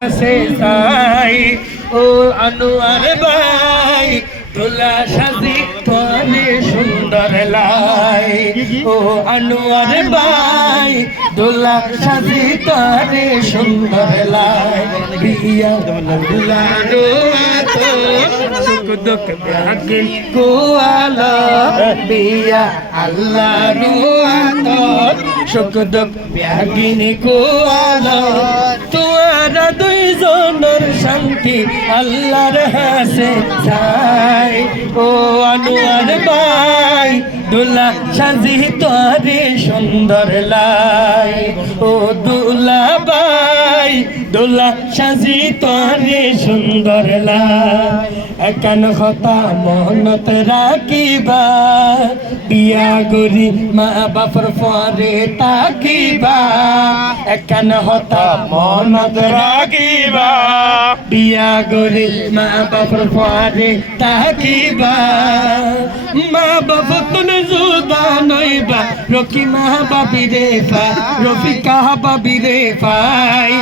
से साई ओ अनुवर भाई दुला शादी तोने सुंदर लाई ओ अनुवर भाई दुला शादी तोने सुंदर लाई बिया दुला रो तो सुख दुख भाग्य को आला बिया अल्लाह रो तो सुख दुख भाग्य को आला তোরা দুইজনের শান্তি আল্লাহর হাসে চাই ও আনোয়ার ভাই দুলা সাজি তোরে সুন্দর লাই ও দুলা ভাই দুলা সাজি তোরে সুন্দর লাই একান কথা মনত রাখিবা বিয়া গরি মা বাপর পরে তাকিবা একান কথা মনত রাখিবা বিয়া গরি মা বাপর পরে তাকিবা মা বাপ তুনে জুদা নইবা রকি মা বাবি রে পাই রফিকা বাবি রে পাই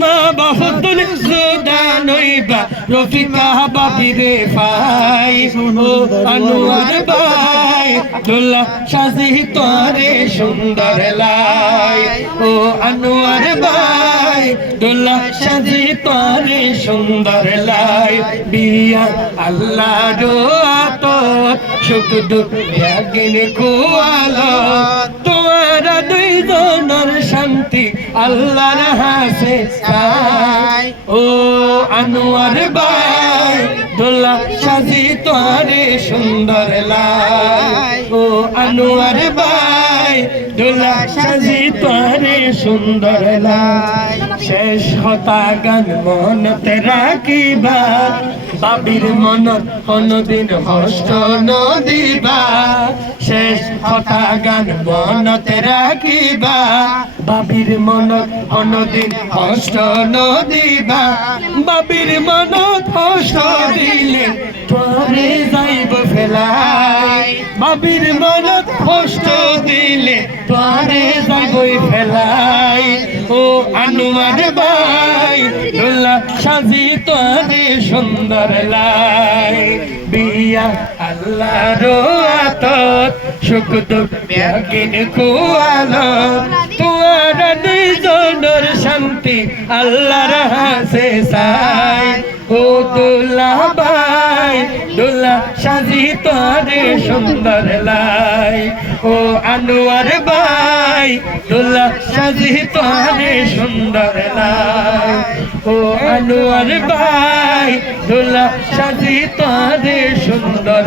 মা বাপ তুনে জুদা নইবা রফিকা বাবি রে পাই ও আনোয়ার ভাই দুলা সাজি তোরে সুন্দর লাই ও আনোয়ার ভাই দুলা সাজি তোরে সুন্দর লাই বিয়া আল্লাহ রো তো সুখ দুঃখ একদিন কুয়ালো তোরা দুইজনের শান্তি আল্লাহর হাসে চাই ও আনোয়ার ভাই দুলা সাজি তোরে সুন্দর লাই ও আনোয়ার ভাই দুলা সাজি তোরে সুন্দর লাই শেষ হতা গান মনতে রাখিবা বাবির মনত কোনদিন কষ্ট নদিবা শেষ হতা গান মনতে রাখিবা বাবির মনত কোনদিন কষ্ট নদিবা বাবির মনত কষ্ট দিলে তোরে যাইব ফেলাই বাবির মনত কষ্ট দিলে তোরে যাইব ফেলাই ও আনোয়ার ভাই দুলা সাজি তোরে সুন্দর লাই বিয়া আল্লাহ রো আতত সুখ দুঃখ ব্যাগিন কুয়ালো তোরা দুইজনের শান্তি আল্লাহর হাসে চাই ও দুলা ভাই দুলা সাজি তোরে সুন্দর লাই ও আনোয়ার ভাই দুলা সাজি তোরে সুন্দর লাই ও আনোয়ার ভাই দুলা সাজি তোরে সুন্দর